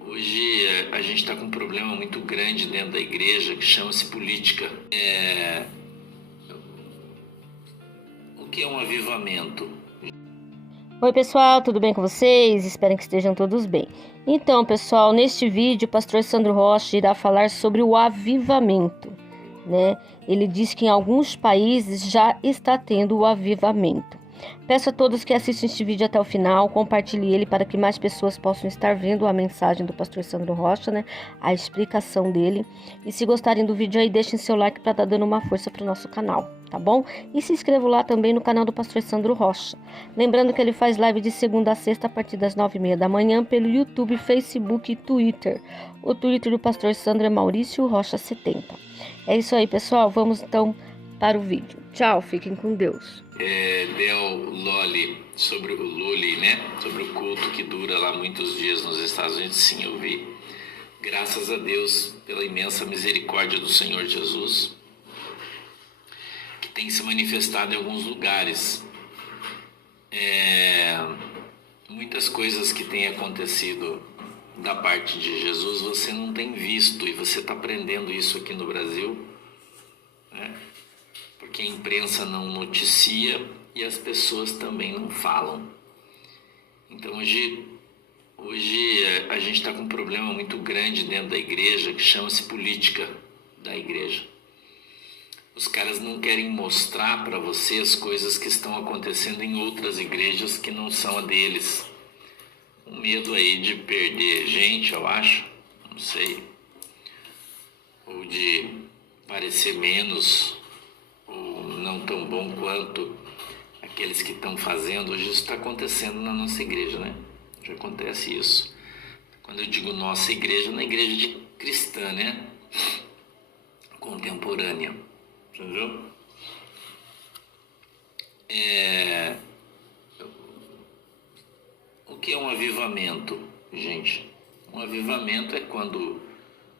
hoje a gente está com um problema muito grande dentro da igreja que chama-se política. O que é um avivamento? Oi pessoal, tudo bem com vocês? Espero que estejam todos bem. Então pessoal, neste vídeo o pastor Sandro Rocha irá falar sobre o avivamento, né? Ele diz que em alguns países já está tendo o avivamento. Peço a todos que assistam este vídeo até o final, compartilhe ele para que mais pessoas possam estar vendo a mensagem do pastor Sandro Rocha, né? A explicação dele. E se gostarem do vídeo aí, deixem seu like para estar dando uma força para o nosso canal, tá bom? E se inscrevam lá também no canal do pastor Sandro Rocha. Lembrando que ele faz live de segunda a sexta a partir das 9h30 da manhã pelo YouTube, Facebook e Twitter. O Twitter do pastor Sandro é Maurício Rocha 70. É isso aí, pessoal. Vamos então para o vídeo. Tchau, fiquem com Deus. Del Lolly, sobre o Lully, né? Sobre o culto que dura lá muitos dias nos Estados Unidos. Sim, eu vi. Graças a Deus pela imensa misericórdia do Senhor Jesus, que tem se manifestado em alguns lugares. Muitas coisas que têm acontecido da parte de Jesus você não tem visto, e você está aprendendo isso aqui no Brasil, né? Porque a imprensa não noticia e as pessoas também não falam. Então hoje a gente está com um problema muito grande dentro da igreja que chama-se política da igreja. Os caras não querem mostrar para você as coisas que estão acontecendo em outras igrejas que não são a deles. Um medo aí de perder gente, eu acho, não sei, ou de parecer menos ou não tão bom quanto aqueles que estão fazendo. Hoje isso está acontecendo na nossa igreja, né? Já acontece isso. Quando eu digo nossa igreja, na igreja de cristã, né? Contemporânea, entendeu? O que é um avivamento, gente? Um avivamento é quando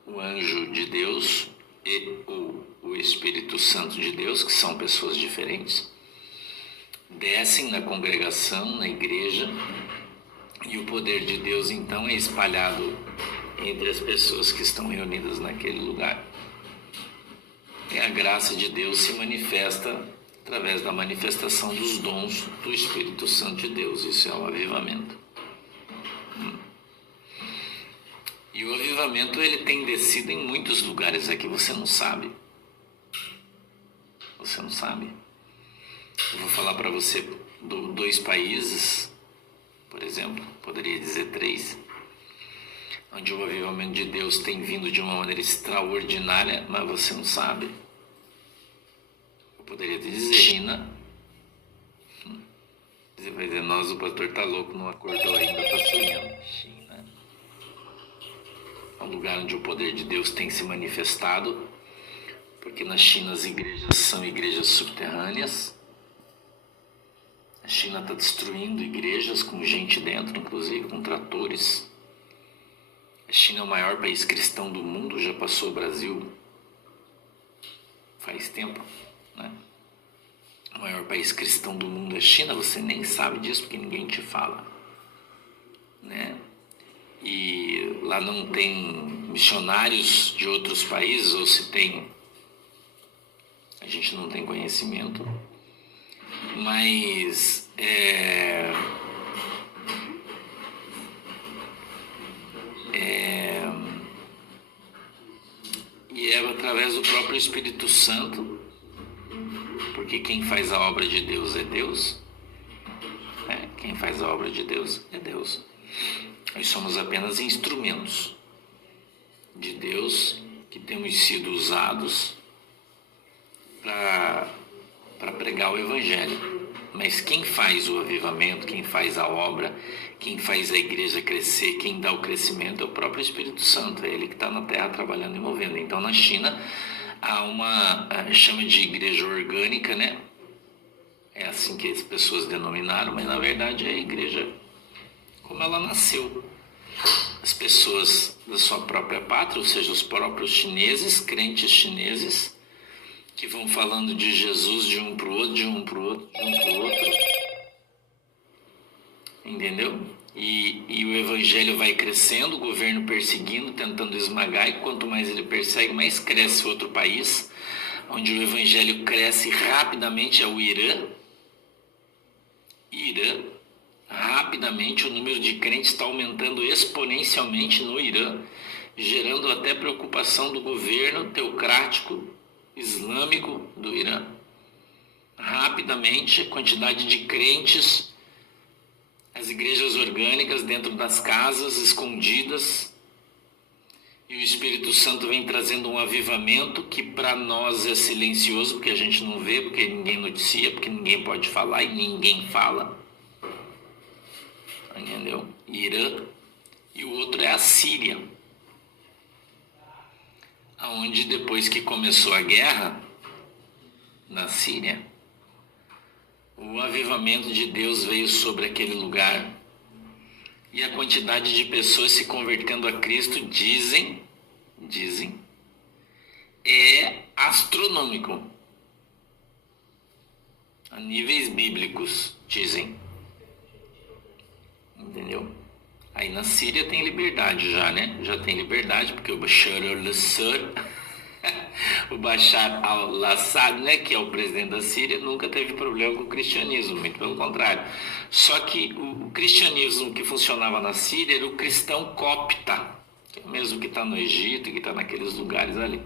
o anjo de Deus e o Espírito Santo de Deus, que são pessoas diferentes, descem na congregação, na igreja, e o poder de Deus então é espalhado entre as pessoas que estão reunidas naquele lugar. E a graça de Deus se manifesta através da manifestação dos dons do Espírito Santo de Deus. Isso é o avivamento. E o avivamento ele tem descido em muitos lugares aqui, você não sabe. Você não sabe. Eu vou falar para você dois países, por exemplo, poderia dizer 3, onde o avivamento de Deus tem vindo de uma maneira extraordinária, mas você não sabe. Eu poderia dizer China. Você vai dizer, nossa, o pastor está louco, não acordou ainda, está sonhando. China é um lugar onde o poder de Deus tem se manifestado, porque na China as igrejas são igrejas subterrâneas. A China está destruindo igrejas com gente dentro, inclusive com tratores. A China é o maior país cristão do mundo, já passou o Brasil faz tempo, né? O maior país cristão do mundo é a China, você nem sabe disso porque ninguém te fala, né? E lá não tem missionários de outros países, ou se tem, a gente não tem conhecimento, mas e é através do próprio Espírito Santo, porque quem faz a obra de Deus é Deus. Quem faz a obra de Deus é Deus. Nós somos apenas instrumentos de Deus que temos sido usados para pregar o Evangelho. Mas quem faz o avivamento, quem faz a obra, quem faz a igreja crescer, quem dá o crescimento é o próprio Espírito Santo. É Ele que está na terra trabalhando e movendo. Então na China há uma, chama de igreja orgânica, né? É assim que as pessoas denominaram, mas na verdade é a igreja como ela nasceu. As pessoas da sua própria pátria, ou seja, os próprios chineses, crentes chineses, que vão falando de Jesus de um para o outro, de um para o outro, de um para o outro. Entendeu? E o evangelho vai crescendo, o governo perseguindo, tentando esmagar, e quanto mais ele persegue, mais cresce outro país, onde o evangelho cresce rapidamente, é o Irã. Rapidamente o número de crentes está aumentando exponencialmente no Irã, gerando até preocupação do governo teocrático islâmico do Irã. Rapidamente, a quantidade de crentes, as igrejas orgânicas dentro das casas, escondidas, e o Espírito Santo vem trazendo um avivamento que para nós é silencioso, porque a gente não vê, porque ninguém noticia, porque ninguém pode falar e ninguém fala. Entendeu? Irã. E o outro é a Síria, onde depois que começou a guerra na Síria, o avivamento de Deus veio sobre aquele lugar, e a quantidade de pessoas se convertendo a Cristo, dizem, é astronômico, a níveis bíblicos, dizem. Entendeu? Aí na Síria tem liberdade já, né? Já tem liberdade, porque o Bashar al-Assad, né, que é o presidente da Síria, nunca teve problema com o cristianismo, muito pelo contrário. Só que o cristianismo que funcionava na Síria era o cristão copta, que é o mesmo que está no Egito e que está naqueles lugares ali.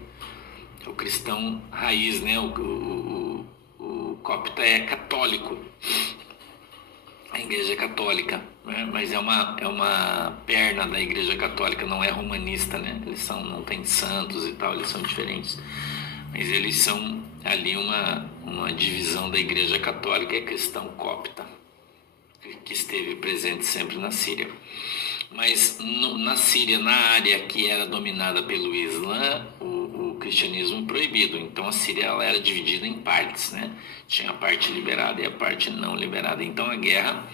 É o cristão raiz, né? O copta é católico, a igreja católica, né? Mas é uma perna da igreja católica, não é romanista, né? Eles não tem santos e tal, eles são diferentes, mas eles são ali uma divisão da igreja católica, é cristão copta, que esteve presente sempre na Síria. Mas na Síria, na área que era dominada pelo Islã, o cristianismo proibido. Então a Síria ela era dividida em partes, né? Tinha a parte liberada e a parte não liberada. Então a guerra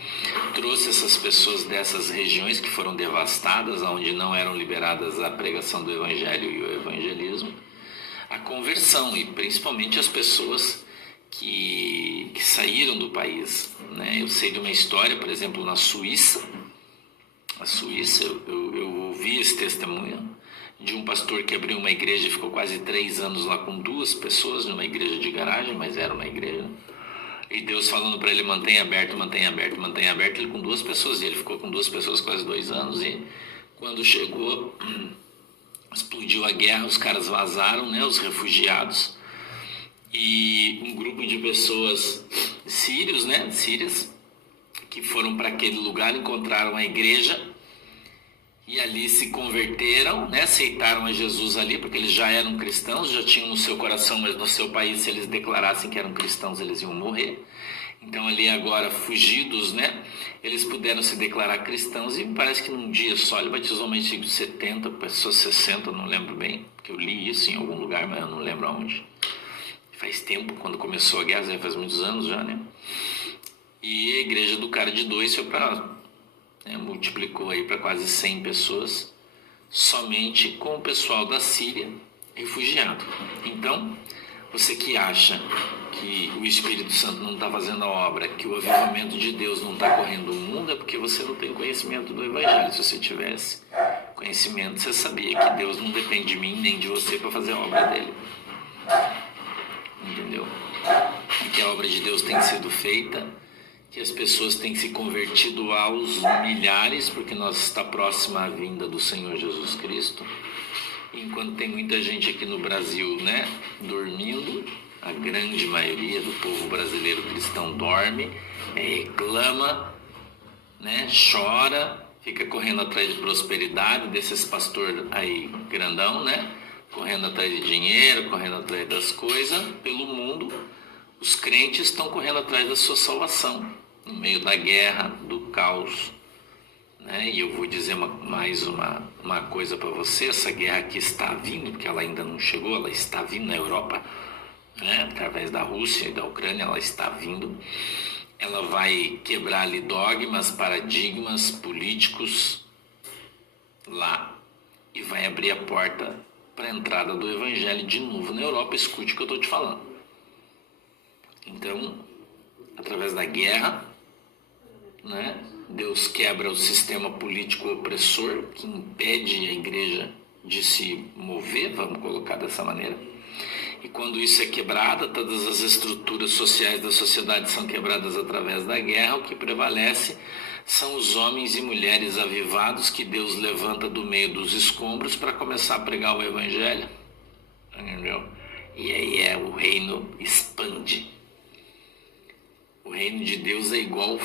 trouxe essas pessoas dessas regiões que foram devastadas, onde não eram liberadas a pregação do evangelho e o evangelismo, a conversão, e principalmente as pessoas que saíram do país, né? Eu sei de uma história, por exemplo, na Suíça. A Suíça, eu ouvi esse testemunho de um pastor que abriu uma igreja e ficou quase 3 anos lá com 2 pessoas numa igreja de garagem, mas era uma igreja. E Deus falando para ele, mantenha aberto, ele com 2 pessoas, e ele ficou com 2 pessoas quase 2 anos, e quando chegou, explodiu a guerra, os caras vazaram, né, os refugiados, e um grupo de pessoas sírios, né, sírias, que foram para aquele lugar, encontraram a igreja e ali se converteram, né? Aceitaram a Jesus ali, porque eles já eram cristãos, já tinham no seu coração, mas no seu país, se eles declarassem que eram cristãos, eles iam morrer. Então ali agora, fugidos, né? Eles puderam se declarar cristãos, e parece que num dia só ele batizou mais de 70 pessoas, 60, não lembro bem, porque eu li isso em algum lugar, mas eu não lembro aonde. Faz tempo, quando começou a guerra, faz muitos anos já, né? E a igreja do cara de 2 foi para, multiplicou aí para quase 100 pessoas, somente com o pessoal da Síria refugiado. Então, você que acha que o Espírito Santo não está fazendo a obra, que o avivamento de Deus não está correndo o mundo, é porque você não tem conhecimento do Evangelho. Se você tivesse conhecimento, você sabia que Deus não depende de mim nem de você para fazer a obra dele. Entendeu? E que a obra de Deus tem sido feita, que as pessoas têm se convertido aos milhares, porque nós está próxima a vinda do Senhor Jesus Cristo. Enquanto tem muita gente aqui no Brasil, né, dormindo, a grande maioria do povo brasileiro cristão dorme, reclama, né, chora, fica correndo atrás de prosperidade, desses pastor aí grandão, né, correndo atrás de dinheiro, correndo atrás das coisas pelo mundo. Os crentes estão correndo atrás da sua salvação, no meio da guerra, do caos, né? E eu vou dizer mais uma coisa para você: essa guerra aqui está vindo, porque ela ainda não chegou, ela está vindo na Europa, né? Através da Rússia e da Ucrânia, ela está vindo. Ela vai quebrar ali dogmas, paradigmas políticos lá, e vai abrir a porta para a entrada do Evangelho de novo na Europa. Escute o que eu estou te falando. Então, através da guerra, né, Deus quebra o sistema político opressor que impede a igreja de se mover, vamos colocar dessa maneira. E quando isso é quebrado, todas as estruturas sociais da sociedade são quebradas através da guerra. O que prevalece são os homens e mulheres avivados que Deus levanta do meio dos escombros para começar a pregar o evangelho. Entendeu? E aí o reino expande. O reino de Deus é igual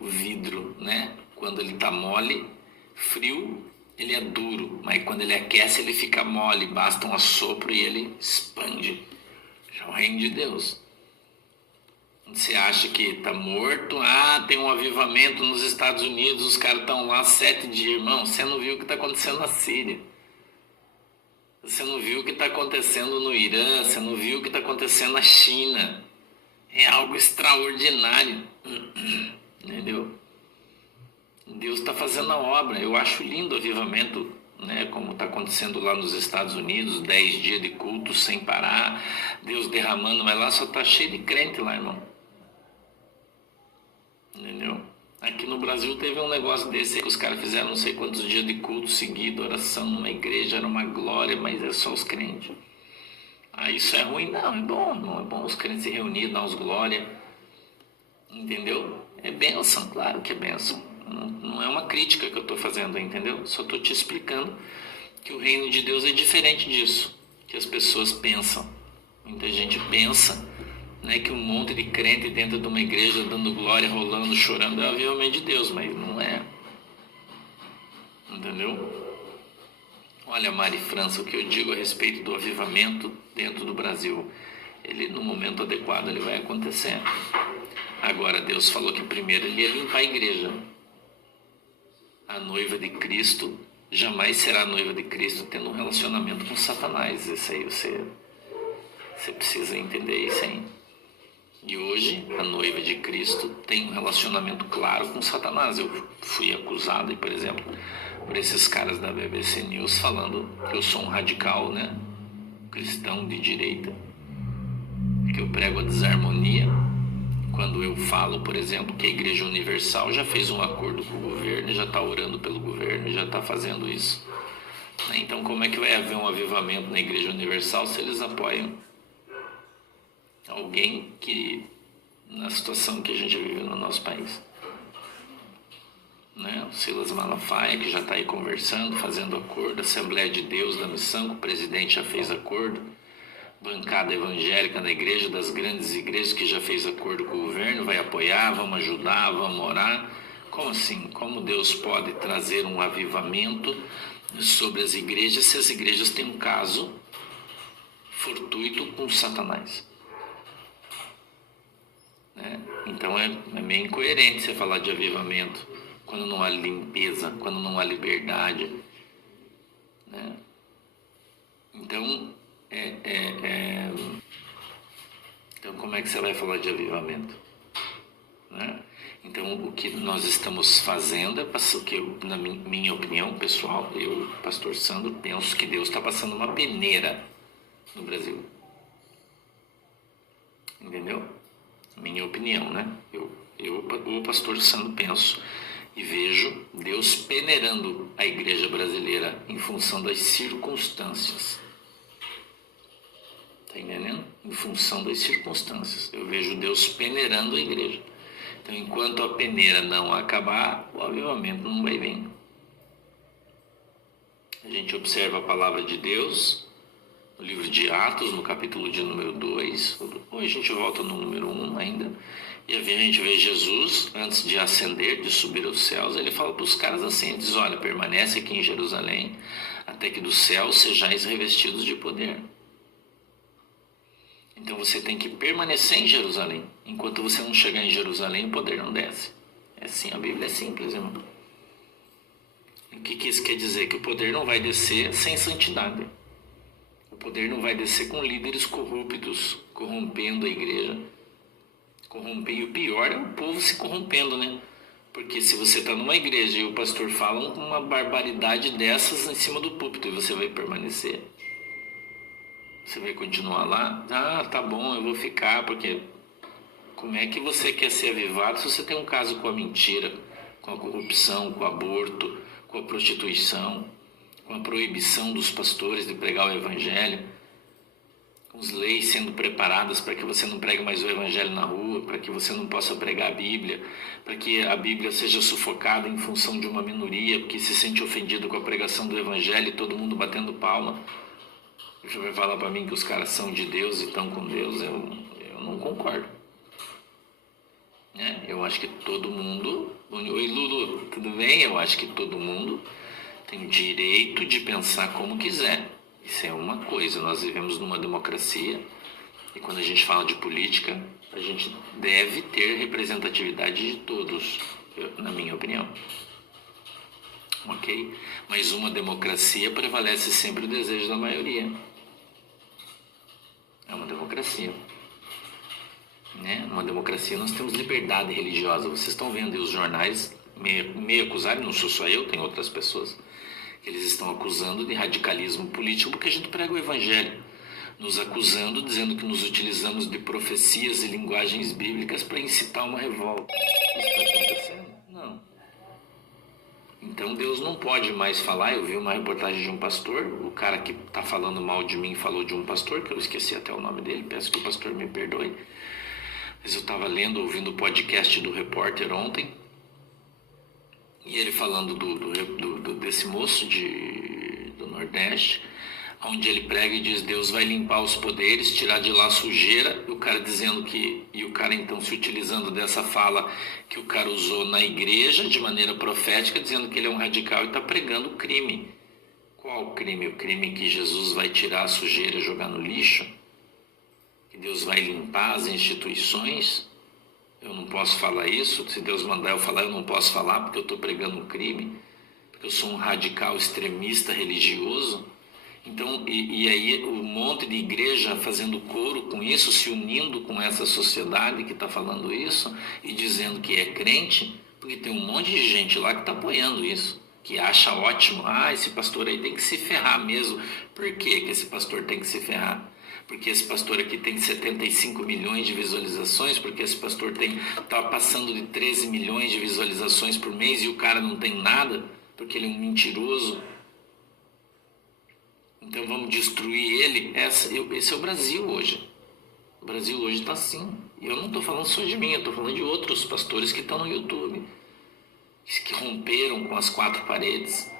vidro, né? Quando ele está mole, frio, ele é duro, mas quando ele aquece, ele fica mole, basta um assopro e ele expande. Já é o reino de Deus. Você acha que está morto? Tem um avivamento nos Estados Unidos, os caras estão lá 7 dias, irmão. Você não viu o que está acontecendo na Síria? Você não viu o que está acontecendo no Irã? Você não viu o que está acontecendo na China? É algo extraordinário, entendeu? Deus está fazendo a obra. Eu acho lindo o avivamento, né? Como está acontecendo lá nos Estados Unidos, 10 dias de culto sem parar, Deus derramando, mas lá só está cheio de crente lá, irmão. Entendeu? Aqui no Brasil teve um negócio desse que os caras fizeram não sei quantos dias de culto seguido, oração numa igreja, era uma glória, mas é só os crentes. Isso é ruim? Não, é bom. Não é bom os crentes se reunirem, dar uns glória. Entendeu? É bênção, claro que é bênção. Não é uma crítica que eu estou fazendo, entendeu? Só estou te explicando que o reino de Deus é diferente disso, que as pessoas pensam. Muita gente pensa, né, que um monte de crente dentro de uma igreja dando glória, rolando, chorando é o avivamento de Deus, mas não é. Entendeu? Olha, Mari França, o que eu digo a respeito do avivamento dentro do Brasil, ele no momento adequado ele vai acontecer. Agora, Deus falou que primeiro ele ia limpar a igreja. A noiva de Cristo jamais será a noiva de Cristo tendo um relacionamento com Satanás. Isso aí você precisa entender isso aí. E hoje, a noiva de Cristo tem um relacionamento claro com Satanás. Eu fui acusado, por exemplo, por esses caras da BBC News falando que eu sou um radical, né? Cristão de direita, que eu prego a desarmonia. Quando eu falo, por exemplo, que a Igreja Universal já fez um acordo com o governo, já está orando pelo governo, já está fazendo isso. Então, como é que vai haver um avivamento na Igreja Universal se eles apoiam alguém que, na situação que a gente vive no nosso país? Né? O Silas Malafaia, que já está aí conversando, fazendo acordo, Assembleia de Deus da Missão, que o presidente já fez acordo, bancada evangélica na igreja, das grandes igrejas que já fez acordo com o governo, vai apoiar, vamos ajudar, vamos orar. Como assim? Como Deus pode trazer um avivamento sobre as igrejas se as igrejas têm um caso fortuito com Satanás? Né? Então é meio incoerente você falar de avivamento quando não há limpeza, quando não há liberdade, né? Então, então como é que você vai falar de avivamento? Né? Então, o que nós estamos fazendo o que eu, na minha opinião pessoal, eu, pastor Sandro, penso que Deus está passando uma peneira no Brasil. Entendeu? Minha opinião, né? Eu, o pastor Sandro, penso e vejo Deus peneirando a igreja brasileira em função das circunstâncias. Está entendendo? Em função das circunstâncias. Eu vejo Deus peneirando a igreja. Então, enquanto a peneira não acabar, o avivamento não vai vir. A gente observa a palavra de Deus no livro de Atos, no capítulo de número 2. Hoje a gente volta no número 1 ainda. E a gente vê Jesus, antes de ascender, de subir aos céus, ele fala para os caras assim, ele diz, olha, permanece aqui em Jerusalém, até que do céu sejais revestidos de poder. Então você tem que permanecer em Jerusalém. Enquanto você não chegar em Jerusalém, o poder não desce. É assim, a Bíblia é simples, irmão. O que isso quer dizer? Que o poder não vai descer sem santidade. O poder não vai descer com líderes corruptos, corrompendo a igreja. E o pior é o povo se corrompendo, né? Porque se você está numa igreja e o pastor fala uma barbaridade dessas em cima do púlpito, e você vai permanecer? Você vai continuar lá? Tá bom, eu vou ficar, porque Como é que você quer ser avivado se você tem um caso com a mentira, com a corrupção, com o aborto, com a prostituição, com a proibição dos pastores de pregar o evangelho, com as leis sendo preparadas para que você não pregue mais o evangelho na rua, para que você não possa pregar a Bíblia, para que a Bíblia seja sufocada em função de uma minoria que se sente ofendido com a pregação do evangelho e todo mundo batendo palma. Você vai falar para mim que os caras são de Deus e estão com Deus? Eu não concordo. Eu acho que todo mundo... Oi, Lulu, tudo bem? Eu acho que todo mundo tem o direito de pensar como quiser. Isso é uma coisa. Nós vivemos numa democracia e quando a gente fala de política, a gente deve ter representatividade de todos, na minha opinião. Ok? Mas uma democracia prevalece sempre o desejo da maioria. É uma democracia. Numa democracia nós temos liberdade religiosa. Vocês estão vendo aí os jornais me acusarem, não sou só eu, tem outras pessoas, que eles estão acusando de radicalismo político porque a gente prega o evangelho, nos acusando, dizendo que nos utilizamos de profecias e linguagens bíblicas para incitar uma revolta. Isso está acontecendo? Não. Então Deus não pode mais falar. Eu vi uma reportagem de um pastor, o cara que está falando mal de mim falou de um pastor, que eu esqueci até o nome dele, peço que o pastor me perdoe. Mas eu estava ouvindo o podcast do repórter ontem, e ele falando desse moço do Nordeste, onde ele prega e diz: Deus vai limpar os poderes, tirar de lá a sujeira, e o cara dizendo que, e o cara então se utilizando dessa fala que o cara usou na igreja de maneira profética, dizendo que ele é um radical e está pregando o crime. Qual crime? O crime que Jesus vai tirar a sujeira e jogar no lixo? Que Deus vai limpar as instituições? Eu não posso falar isso. Se Deus mandar eu falar, eu não posso falar porque eu estou pregando um crime, porque eu sou um radical extremista religioso. Então, e aí um monte de igreja fazendo coro com isso, se unindo com essa sociedade que está falando isso e dizendo que é crente, porque tem um monte de gente lá que está apoiando isso, que acha ótimo. Esse pastor aí tem que se ferrar mesmo. Por que esse pastor tem que se ferrar? Porque esse pastor aqui tem 75 milhões de visualizações, porque esse pastor está passando de 13 milhões de visualizações por mês e o cara não tem nada, porque ele é um mentiroso. Então vamos destruir ele. Esse é o Brasil hoje. O Brasil hoje está assim. E eu não estou falando só de mim, eu estou falando de outros pastores que estão no YouTube, que romperam com as quatro paredes.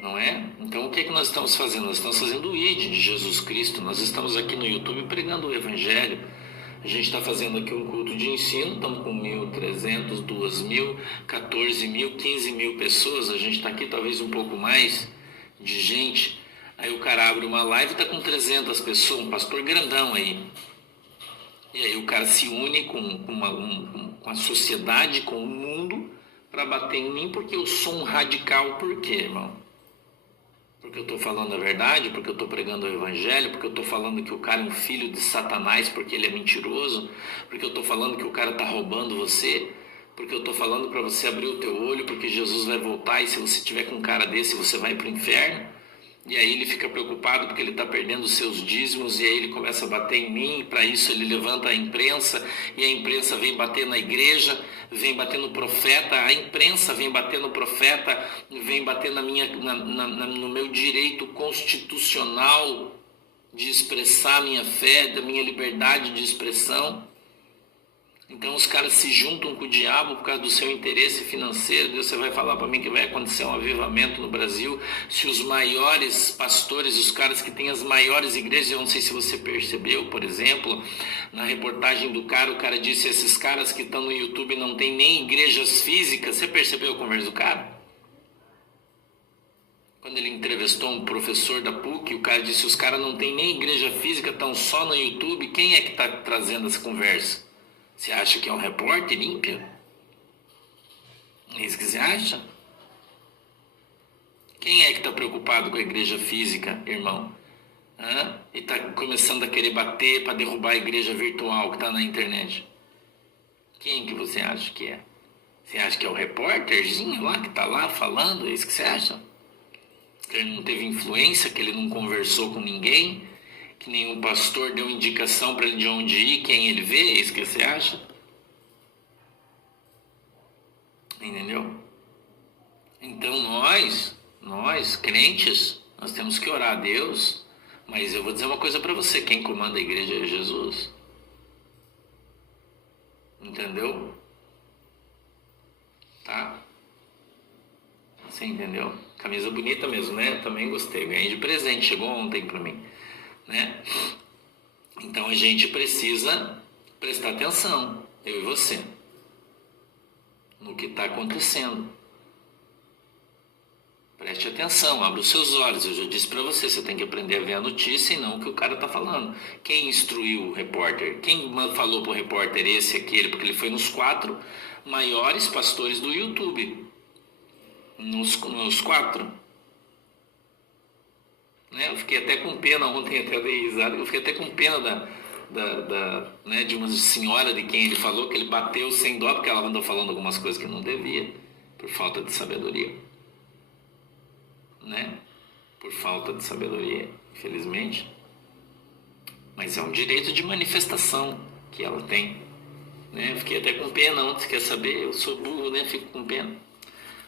Não é? Então o que nós estamos fazendo? Nós estamos fazendo o ID de Jesus Cristo. Nós estamos aqui no YouTube pregando o Evangelho. A gente está fazendo aqui um culto de ensino, estamos com 1.300, 2.000, 14.000, 15.000 pessoas. A gente está aqui talvez um pouco mais de gente. Aí o cara abre uma live e está com 300 pessoas, um pastor grandão aí. E aí o cara se une com a sociedade, com o mundo, para bater em mim porque eu sou um radical. Por quê, irmão? Porque eu estou falando a verdade, porque eu estou pregando o evangelho, porque eu estou falando que o cara é um filho de Satanás porque ele é mentiroso, porque eu estou falando que o cara está roubando você, porque eu estou falando para você abrir o teu olho, porque Jesus vai voltar e se você tiver com um cara desse você vai para o inferno. E aí ele fica preocupado porque ele está perdendo os seus dízimos e aí ele começa a bater em mim. E para isso ele levanta a imprensa e a imprensa vem bater na igreja, vem bater no profeta. A imprensa vem bater no profeta, vem bater no meu direito constitucional de expressar a minha fé, da minha liberdade de expressão. Então os caras se juntam com o diabo por causa do seu interesse financeiro. Deus, você vai falar para mim que vai acontecer um avivamento no Brasil se os maiores pastores, os caras que têm as maiores igrejas, eu não sei se você percebeu, por exemplo, na reportagem do cara, o cara disse: esses caras que estão no YouTube não tem nem igrejas físicas. Você percebeu a conversa do cara? Quando ele entrevistou um professor da PUC, o cara disse: os caras não tem nem igreja física, estão só no YouTube. Quem é que está trazendo essa conversa? Você acha que é um repórter ímpio? É isso que você acha? Quem é que está preocupado com a igreja física, irmão? E está começando a querer bater para derrubar a igreja virtual que está na internet? Quem que você acha que é? Você acha que é o repórterzinho lá que está lá falando? É isso que você acha? Que ele não teve influência, que ele não conversou com ninguém? que nenhum pastor deu indicação para ele de onde ir, quem ele vê, é isso que você acha? Entendeu? Então nós crentes, nós temos que orar a Deus, mas eu vou dizer uma coisa para você, quem comanda a igreja é Jesus. Entendeu? Tá? Você entendeu? Camisa bonita mesmo, né? Também gostei, ganhei de presente, chegou ontem para mim, né? Então a gente precisa prestar atenção, eu e você, no que está acontecendo. Preste atenção, abra os seus olhos. Eu já disse para você, você tem que aprender a ver a notícia e não o que o cara está falando. Quem instruiu o repórter? Quem falou para o repórter esse, aquele? Porque ele foi nos 4 maiores pastores do YouTube. Nos 4. Né? Eu fiquei até com pena ontem, até dei risada. Eu fiquei até com pena né, de uma senhora de quem ele falou, que ele bateu sem dó, porque ela andou falando algumas coisas que não devia, por falta de sabedoria. Né? Por falta de sabedoria, infelizmente. Mas é um direito de manifestação que ela tem. Né? Eu fiquei até com pena ontem, quer saber? Eu sou burro, né? Fico com pena.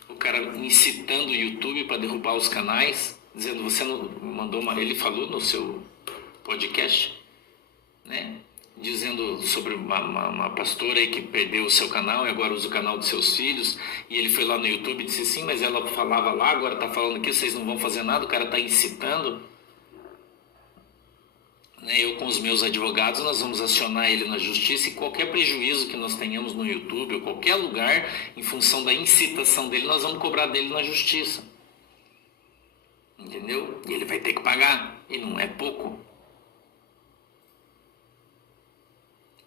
O cara incitando o YouTube para derrubar os canais, dizendo, você não mandou uma... Ele falou no seu podcast, né? Dizendo sobre uma pastora aí que perdeu o seu canal e agora usa o canal dos seus filhos, e ele foi lá no YouTube e disse, sim, mas ela falava lá, agora está falando aqui, vocês não vão fazer nada, o cara está incitando. Né? Eu com os meus advogados, nós vamos acionar ele na justiça, e qualquer prejuízo que nós tenhamos no YouTube ou qualquer lugar, em função da incitação dele, nós vamos cobrar dele na justiça. Entendeu? E ele vai ter que pagar, e não é pouco.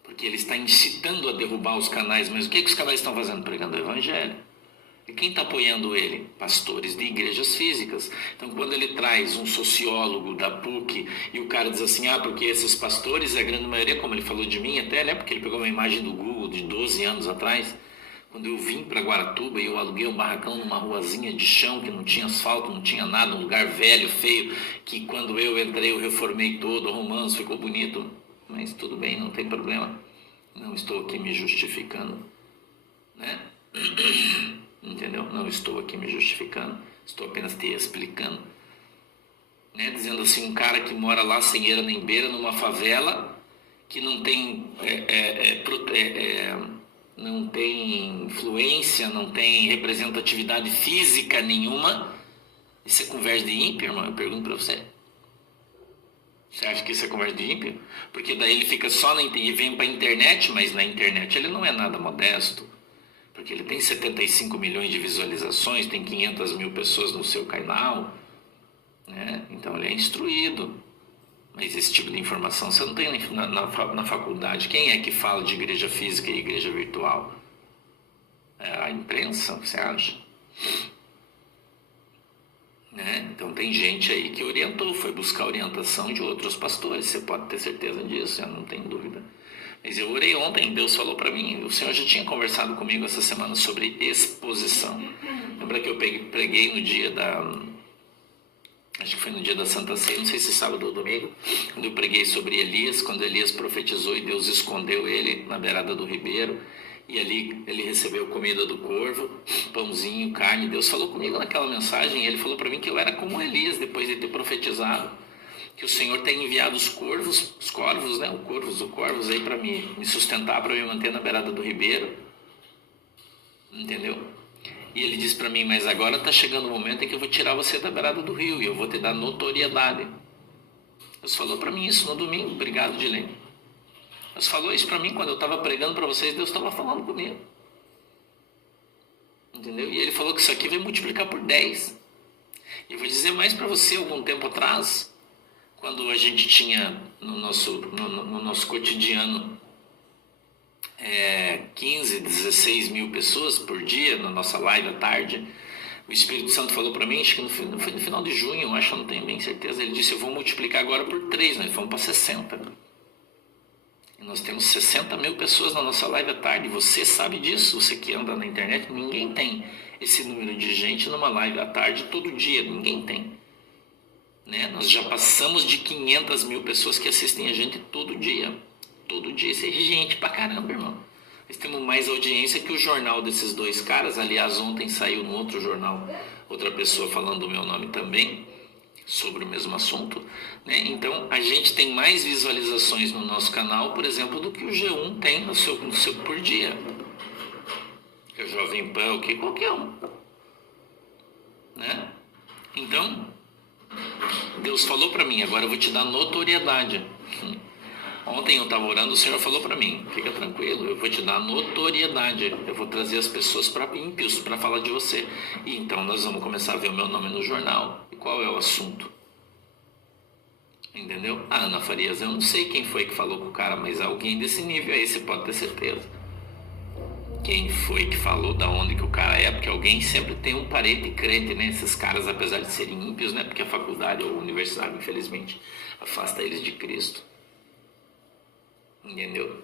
Porque ele está incitando a derrubar os canais, mas o que os canais estão fazendo? Pregando o evangelho. E quem está apoiando ele? Pastores de igrejas físicas. Então, quando ele traz um sociólogo da PUC e o cara diz assim, porque esses pastores, a grande maioria, como ele falou de mim até, né? Porque ele pegou uma imagem do Google de 12 anos atrás, quando eu vim para Guaratuba e eu aluguei um barracão numa ruazinha de chão que não tinha asfalto, não tinha nada, um lugar velho, feio, que quando eu entrei eu reformei todo, arrumamos, ficou bonito. Mas tudo bem, não tem problema. Não estou aqui me justificando, né? Entendeu? Não estou aqui me justificando, estou apenas te explicando, né? Dizendo assim, um cara que mora lá sem eira nem beira, numa favela, que não tem não tem influência, não tem representatividade física nenhuma, e você conversa de ímpio, irmão? Eu pergunto para você. Você acha que isso é conversa de ímpio? Porque daí ele fica só e vem para a internet, mas na internet ele não é nada modesto. Porque ele tem 75 milhões de visualizações, tem 500 mil pessoas no seu canal, né? Então ele é instruído. Mas esse tipo de informação você não tem na faculdade. Quem é que fala de igreja física e igreja virtual? É a imprensa, você acha? Né? Então tem gente aí que orientou, foi buscar orientação de outros pastores, você pode ter certeza disso, eu não tenho dúvida. Mas eu orei ontem, Deus falou para mim, o Senhor já tinha conversado comigo essa semana sobre exposição. Lembra que eu preguei no dia acho que foi no dia da Santa Ceia, não sei se sábado ou domingo, quando eu preguei sobre Elias, quando Elias profetizou e Deus escondeu ele na beirada do ribeiro, e ali ele recebeu comida do corvo, pãozinho, carne. Deus falou comigo naquela mensagem, e ele falou para mim que eu era como Elias depois de ter profetizado, que o Senhor tem enviado os corvos aí para me sustentar, para me manter na beirada do ribeiro. Entendeu? E ele disse para mim, mas agora está chegando o momento em que eu vou tirar você da beirada do rio e eu vou te dar notoriedade. Deus falou para mim isso no domingo. Obrigado, Dilene. Deus falou isso para mim quando eu estava pregando para vocês, Deus estava falando comigo. Entendeu? E ele falou que isso aqui vai multiplicar por 10. E eu vou dizer mais para você, algum tempo atrás, quando a gente tinha no nosso cotidiano 15, 16 mil pessoas por dia na nossa live à tarde, o Espírito Santo falou para mim, acho que foi no final de junho, acho, eu não tenho bem certeza, ele disse, eu vou multiplicar agora por 3, nós fomos para 60. E nós temos 60 mil pessoas na nossa live à tarde, você sabe disso, você que anda na internet, ninguém tem esse número de gente numa live à tarde todo dia, ninguém tem. né? Nós já passamos de 500 mil pessoas que assistem a gente todo dia. Todo dia. Isso é gente pra caramba, irmão. Nós temos mais audiência que o jornal desses dois caras. Aliás, ontem saiu no outro jornal outra pessoa falando o meu nome também, sobre o mesmo assunto, né? Então, a gente tem mais visualizações no nosso canal, por exemplo, do que o G1 tem no seu por dia. Que é o Jovem Pan, que qualquer um. Né? Então, Deus falou para mim, agora eu vou te dar notoriedade. Ontem eu estava orando, o Senhor falou para mim, fica tranquilo, eu vou te dar notoriedade, eu vou trazer as pessoas para ímpios para falar de você. E então nós vamos começar a ver o meu nome no jornal. E qual é o assunto? Entendeu? A Ana Farias, eu não sei quem foi que falou com o cara, mas alguém desse nível aí, você pode ter certeza. Quem foi que falou da onde que o cara é, porque alguém sempre tem um parente crente, né? Esses caras, apesar de serem ímpios, né? Porque a faculdade ou a universidade, infelizmente, afasta eles de Cristo. Entendeu?